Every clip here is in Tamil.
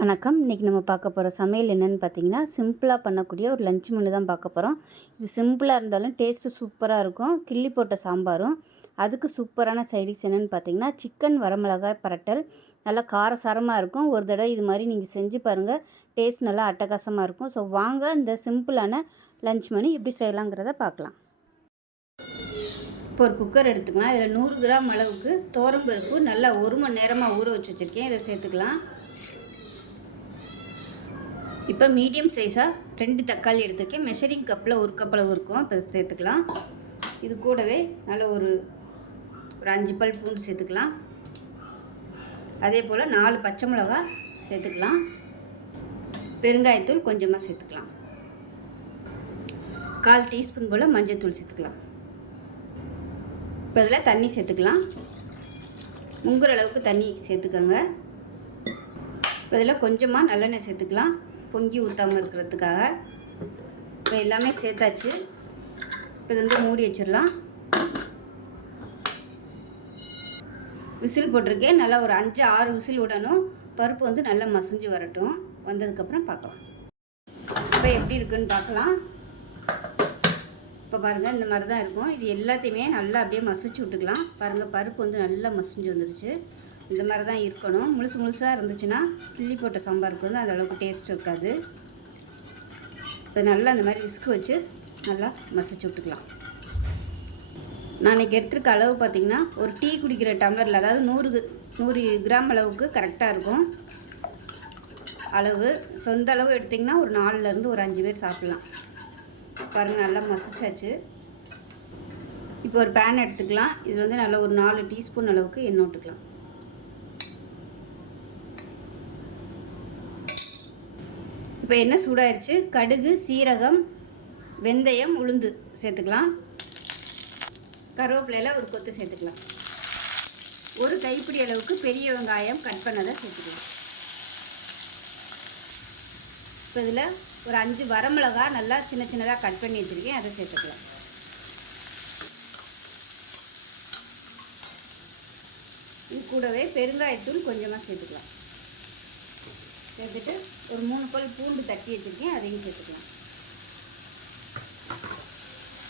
வணக்கம். இன்றைக்கி நம்ம பார்க்க போகிற சமையல் என்னென்னு பார்த்தீங்கன்னா சிம்பிளாக பண்ணக்கூடிய ஒரு லஞ்ச் மெனு தான் பார்க்க போகிறோம் இது சிம்பிளாக இருந்தாலும் டேஸ்ட்டு சூப்பராக இருக்கும். கிள்ளி போட்ட சாம்பாரும். அதுக்கு சூப்பரான சைடிஷ் என்னென்னு பார்த்தீங்கன்னா சிக்கன் வரமிளகாய் பரட்டல். நல்லா காரசாரமாக இருக்கும். ஒரு தடவை இது மாதிரி நீங்கள் செஞ்சு பாருங்கள் டேஸ்ட் நல்லா அட்டகாசமாக இருக்கும். ஸோ வாங்க இந்த சிம்பிளான லஞ்ச் மெனு எப்படி செய்யலாங்கிறத பார்க்கலாம். இப்போ ஒரு குக்கர் எடுத்துக்கலாம். இதில் நூறு கிராம் அளவுக்கு பருப்பு நல்லா ஒரு மணி நேரமாக ஊற வச்சு வச்சுருக்கேன். இதை சேர்த்துக்கலாம். இப்போ மீடியம் சைஸாக ரெண்டு தக்காளி எடுத்துருக்கேன். மெஷரிங் கப்பில் ஒரு கப்பில் இருக்கும். இப்போ சேர்த்துக்கலாம். இது கூடவே நல்ல ஒரு ஒரு அஞ்சு பல் பூண்டு சேர்த்துக்கலாம். அதே போல் நாலு பச்சை மிளகா சேர்த்துக்கலாம். பெருங்காயத்தூள் கொஞ்சமாக சேர்த்துக்கலாம். கால் டீஸ்பூன் போல் மஞ்சள் சேர்த்துக்கலாம். இப்போ இதில் தண்ணி சேர்த்துக்கலாம். முங்குற அளவுக்கு தண்ணி சேர்த்துக்கோங்க. இப்போ இதில் கொஞ்சமாக நல்லெண்ணெய் சேர்த்துக்கலாம். பொங்கி ஊற்றாமல் இருக்கிறதுக்காக இப்போ எல்லாமே சேர்த்தாச்சு. இப்போ இது வந்து மூடி வச்சிடலாம். விசில் போட்டிருக்கேன். நல்லா ஒரு அஞ்சு ஆறு விசில் விடணும். பருப்பு வந்து நல்லா மசிஞ்சு வரட்டும். வந்ததுக்கப்புறம் பார்க்கலாம். இப்போ எப்படி இருக்குன்னு பார்க்கலாம். இப்போ பாருங்கள் இந்த மாதிரி தான் இருக்கும். இது எல்லாத்தையுமே நல்லா அப்படியே மசிச்சு விட்டுக்கலாம். பாருங்கள் பருப்பு வந்து நல்லா மசிஞ்சு வந்துடுச்சு இந்த மாதிரி தான் இருக்கணும். முழுசு முழுசாக இருந்துச்சுன்னா கிள்ளி போட்ட சாம்பாருக்கு வந்து அந்த அளவுக்கு டேஸ்ட் இருக்காது. இப்போ நல்லா அந்த மாதிரி விஸ்கு வச்சு நல்லா மசிச்சு விட்டுக்கலாம். நான் இன்றைக்கி எடுத்துருக்க அளவு பார்த்திங்கன்னா ஒரு டீ குடிக்கிற டம்ளரில் அதாவது நூறு நூறு கிராம் அளவுக்கு கரெக்டாக இருக்கும். அளவு சொந்த அளவு எடுத்திங்கன்னா ஒரு நாலுலேருந்து ஒரு அஞ்சு பேர் சாப்பிட்லாம். பாருங்கள் நல்லா மசிச்சாச்சு. இப்போ ஒரு பேன் எடுத்துக்கலாம். இது வந்து நல்லா ஒரு நாலு டீஸ்பூன் அளவுக்கு எண்ணெய் விட்டுக்கலாம் இப்போ என்ன சூடாயிருச்சு? கடுகு சீரகம் வெந்தயம் உளுந்து சேர்த்துக்கலாம். கருவேப்பிலையில் ஒரு கொத்து சேர்த்துக்கலாம். ஒரு கைப்பிடி அளவுக்கு பெரிய வெங்காயம் கட் பண்ணதை சேர்த்துக்கலாம். இப்போ இதில் ஒரு அஞ்சு வரமிளகா நல்லா சின்ன சின்னதாக கட் பண்ணி வச்சுருக்கேன். அதை சேர்த்துக்கலாம். இது கூடவே பெருங்காயத்தூள் கொஞ்சமாக சேர்த்துக்கலாம். சேர்த்துட்டு ஒரு மூணு பல் பூண்டு தட்டி வச்சுருக்கேன் அதையும் சேர்த்துக்கலாம்.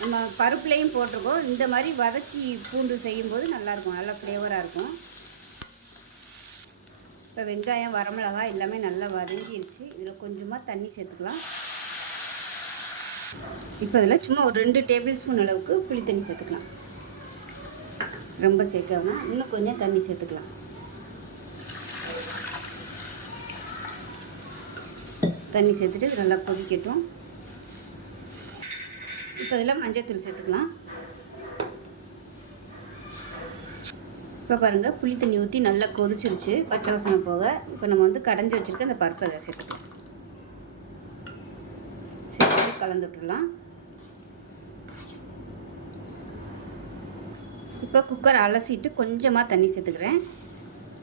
நம்ம பருப்புலேயும் போட்டிருக்கோம். இந்த மாதிரி வதக்கி பூண்டு செய்யும்போது நல்லாயிருக்கும் நல்லா ஃப்ளேவராக இருக்கும். இப்போ வெங்காயம் வரமிளகா எல்லாமே நல்லா வதங்கிடுச்சு இதில் கொஞ்சமாக தண்ணி சேர்த்துக்கலாம். இப்போ இதில் சும்மா ஒரு ரெண்டு டேபிள் ஸ்பூன் அளவுக்கு புளி தண்ணி சேர்த்துக்கலாம். ரொம்ப சேர்க்காம இன்னும் கொஞ்சம் தண்ணி சேர்த்துக்கலாம். தண்ணி சேர்த்துட்டு நல்லா கொதிக்கட்டும். இப்போ இதில் மஞ்சள் சேர்த்துக்கலாம். இப்போ பாருங்கள் புளி தண்ணி ஊற்றி நல்லா கொதிச்சிருச்சு. பச்சை வசனம் போக இப்போ நம்ம வந்து கடைஞ்சி வச்சுருக்க அந்த பருப்பு அதை சேர்த்துக்கலாம். சேர்த்து கலந்து விட்டுடலாம். இப்போ குக்கர் அலசிட்டு கொஞ்சமாக தண்ணி சேர்த்துக்கிறேன்.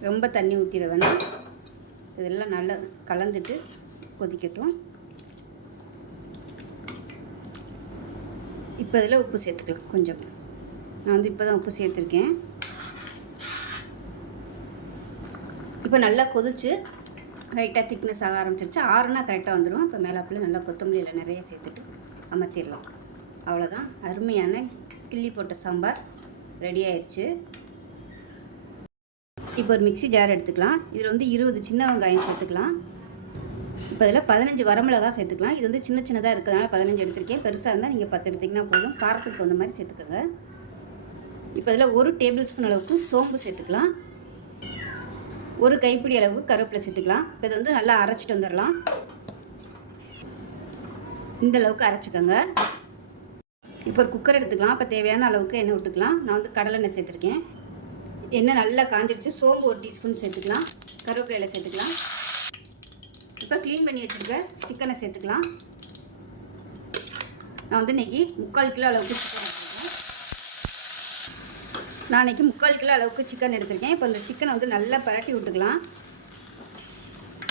ரொம்ப தண்ணி ஊற்றிட வேணாம். இதெல்லாம் நல்லா கலந்துட்டு கொதிக்கட்டும். இப்போ இதில் உப்பு சேர்த்துக்கலாம் கொஞ்சம். நான் வந்து இப்போ தான் உப்பு சேர்த்துருக்கேன். இப்போ நல்லா கொதிச்சு லைட்டாக திக்னஸ் ஆக ஆரம்பிச்சிருச்சு. ஆறுனா கரெக்டாக வந்துடும் இப்போ மேலாப்பில் நல்லா கொத்தமல்லியில் நிறைய சேர்த்துட்டு அமர்த்திடலாம். அவ்வளோதான் அருமையான கிள்ளி போட்ட சாம்பார் ரெடி ஆயிடுச்சு இப்போ ஒரு மிக்சி ஜார் எடுத்துக்கலாம். இதில் வந்து இருபது சின்ன வெங்காயம் சேர்த்துக்கலாம். இப்போ இதில் பதினஞ்சு வரமிளகா சேர்த்துக்கலாம். இது வந்து சின்ன சின்னதாக இருக்கிறதுனால பதினஞ்சு எடுத்திருக்கேன். பெருசாக இருந்தால் நீங்கள் பத்து எடுத்திங்கன்னா போதும். காரத்துக்கு தகுந்த மாதிரி சேர்த்துக்கோங்க. இப்போ இதில் ஒரு டேபிள் ஸ்பூன் அளவுக்கு சோம்பு சேர்த்துக்கலாம். ஒரு கைப்பிடி அளவுக்கு கருவேப்பிலை சேர்த்துக்கலாம். இப்போ இது வந்து நல்லா அரைச்சிட்டு வந்துடலாம். இந்த அளவுக்கு அரைச்சிக்கோங்க. இப்போ ஒரு குக்கர் எடுத்துக்கலாம். இப்போ தேவையான அளவுக்கு எண்ணெய் விட்டுக்கலாம். நான் வந்து கடலெண்ணெய் சேர்த்துருக்கேன். எண்ணெய் நல்லா காஞ்சிடுச்சு சோம்பு ஒரு டீஸ்பூன் சேர்த்துக்கலாம். கருவேப்பிலையில் சேர்த்துக்கலாம். இப்போ க்ளீன் பண்ணி வச்சுருக்க சிக்கனை சேர்த்துக்கலாம். நான் வந்து இன்றைக்கி முக்கால் கிலோ அளவுக்கு சிக்கன் எடுத்துருக்கேன். நான் இன்றைக்கி முக்கால் கிலோ அளவுக்கு சிக்கன் எடுத்திருக்கேன். இப்போ இந்த சிக்கனை வந்து நல்லா பரட்டி விட்டுக்கலாம்.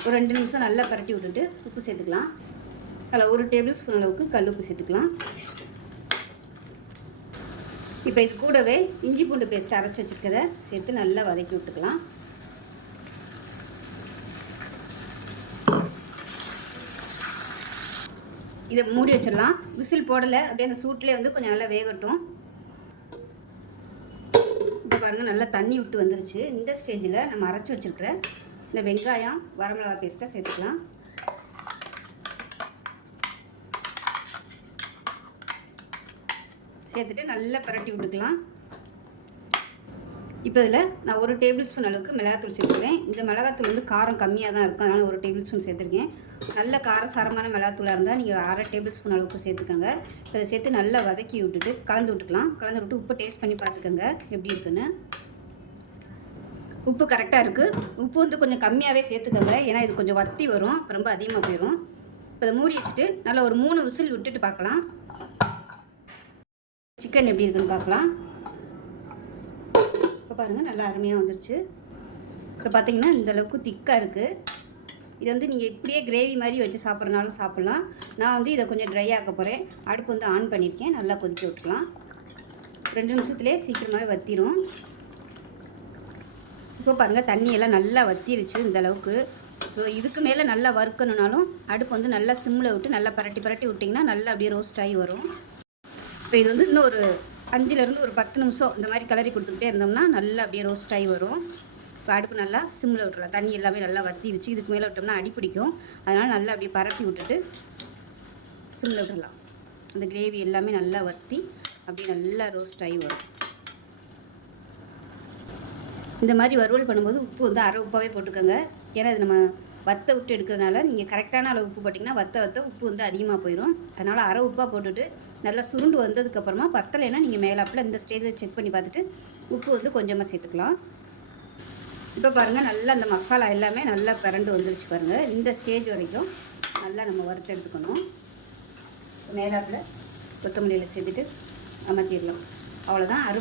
ஒரு ரெண்டு நிமிஷம் நல்லா பரட்டி விட்டுட்டு உப்பு சேர்த்துக்கலாம். அதில் ஒரு டேபிள் ஸ்பூன் அளவுக்கு கல் உப்பு சேர்த்துக்கலாம். இப்போ இது கூடவே இஞ்சி பூண்டு பேஸ்ட் அரைச்சி வச்சுருக்கதை சேர்த்து நல்லா வதக்கி விட்டுக்கலாம். இதை மூடி வச்சிடலாம். விசில் போடலை. அப்படியே அந்த சூட்லேயே வந்து கொஞ்சம் நல்லா வேகட்டும். இப்போ பாருங்கள் நல்லா தண்ணி விட்டு வந்துருச்சு. இந்த ஸ்டேஜில் நம்ம அரைச்சி வச்சுருக்கிற இந்த வெங்காயம் வரமிளகா பேஸ்ட்டை சேர்த்துக்கலாம். சேர்த்துட்டு நல்லா பரட்டி விட்டுக்கலாம். இப்போ இதில் நான் ஒரு டேபிள் ஸ்பூன் அளவுக்கு மிளகாத்தூள் சேர்த்துக்கிறேன். இந்த மிளகாத்தூள் வந்து காரம் கம்மியாக தான் இருக்கும். அதனால் ஒரு டேபிள் ஸ்பூன் சேர்த்துருக்கேன். நல்ல காரசாரமான மிளகாத்தூளாக இருந்தால் நீங்கள் அரை டேபிள் ஸ்பூன் அளவுக்கு சேர்த்துக்கோங்க. இதை சேர்த்து நல்லா வதக்கி விட்டுட்டு கலந்து விட்டுக்கலாம். கலந்து விட்டு உப்பு டேஸ்ட் பண்ணி பார்த்துக்கோங்க. எப்படி இருக்குன்னு. உப்பு கரெக்டாக இருக்குது உப்பு வந்து கொஞ்சம் கம்மியாகவே சேர்த்துக்கோங்க. ஏன்னா இது கொஞ்சம் வத்தி வரும். ரொம்ப அதிகமாக போயிடும். இப்போ இதை மூடி வச்சுட்டு நல்லா ஒரு மூணு விசில் விட்டுட்டு பார்க்கலாம். சிக்கன் எப்படி இருக்குன்னு பார்க்கலாம். பாருங்கள் நல்லா அருமையாக வந்துருச்சு. இப்போ பார்த்தீங்கன்னா இந்த அளவுக்கு திக்காக இருக்குது இது வந்து நீங்கள் இப்படியே கிரேவி மாதிரி வச்சு சாப்பிட்றனாலும் சாப்பிட்லாம். நான் வந்து இதை கொஞ்சம் ட்ரை ஆக்க போகிறேன் அடுப்பு வந்து ஆன் பண்ணியிருக்கேன் நல்லா கொதிக்க விட்டுக்கலாம். ரெண்டு நிமிஷத்துலேயே சீக்கிரமாகவே வத்திரும். இப்போ பாருங்கள் தண்ணியெல்லாம் நல்லா வத்திருச்சு இந்த அளவுக்கு. ஸோ இதுக்கு மேலே நல்லா வறுக்கணுனாலும் அடுப்பு வந்து நல்லா சிம்மில் விட்டு நல்லா பரட்டி பரட்டி விட்டிங்கன்னா நல்லா அப்படியே ரோஸ்ட் ஆகி வரும். இப்போ இது வந்து இன்னொரு அஞ்சுலேருந்து ஒரு பத்து நிமிஷம் இந்த மாதிரி கிளறி கொடுத்துக்கிட்டே இருந்தோம்னா நல்லா அப்படியே ரோஸ்ட் ஆகி வரும். இப்போ அடுப்பு நல்லா சிம்மில் விட்டுறலாம். தண்ணி எல்லாமே நல்லா வத்திடுச்சு. இதுக்கு மேலே விட்டோம்னா அடி பிடிக்கும். அதனால் நல்லா அப்படியே பரப்பி விட்டுட்டு சிம்மில் விட்டுடலாம் அந்த கிரேவி எல்லாமே நல்லா வற்றி அப்படியே நல்லா ரோஸ்ட் ஆகி வரும். இந்த மாதிரி வறுவல் பண்ணும்போது உப்பு வந்து அரை உப்பாகவே போட்டுக்கோங்க. ஏன்னா இது நம்ம வத்த விட்டு எடுக்கிறதுனால நீங்கள் கரெக்டான அளவு உப்பு போட்டிங்கன்னா வத்த வத்த உப்பு வந்து அதிகமாக போயிடும் அதனால் அரை உப்பாக போட்டுட்டு நல்லா சுருண்டு வந்ததுக்கப்புறமா பத்தலைன்னா நீங்கள் மேலாப்பில் இந்த ஸ்டேஜில் செக் பண்ணி பார்த்துட்டு உப்பு வந்து கொஞ்சமாக சேர்த்துக்கலாம். இப்போ பாருங்கள் நல்லா அந்த மசாலா எல்லாமே நல்லா பிறண்டு வந்துருச்சு பாருங்கள் இந்த ஸ்டேஜ் வரைக்கும் நல்லா நம்ம வறுத்து எடுத்துக்கணும். மேலாப்பில் கொத்தமல்லியில் சேர்த்துட்டு அமர்த்திடலாம். அவ்வளோதான் அரு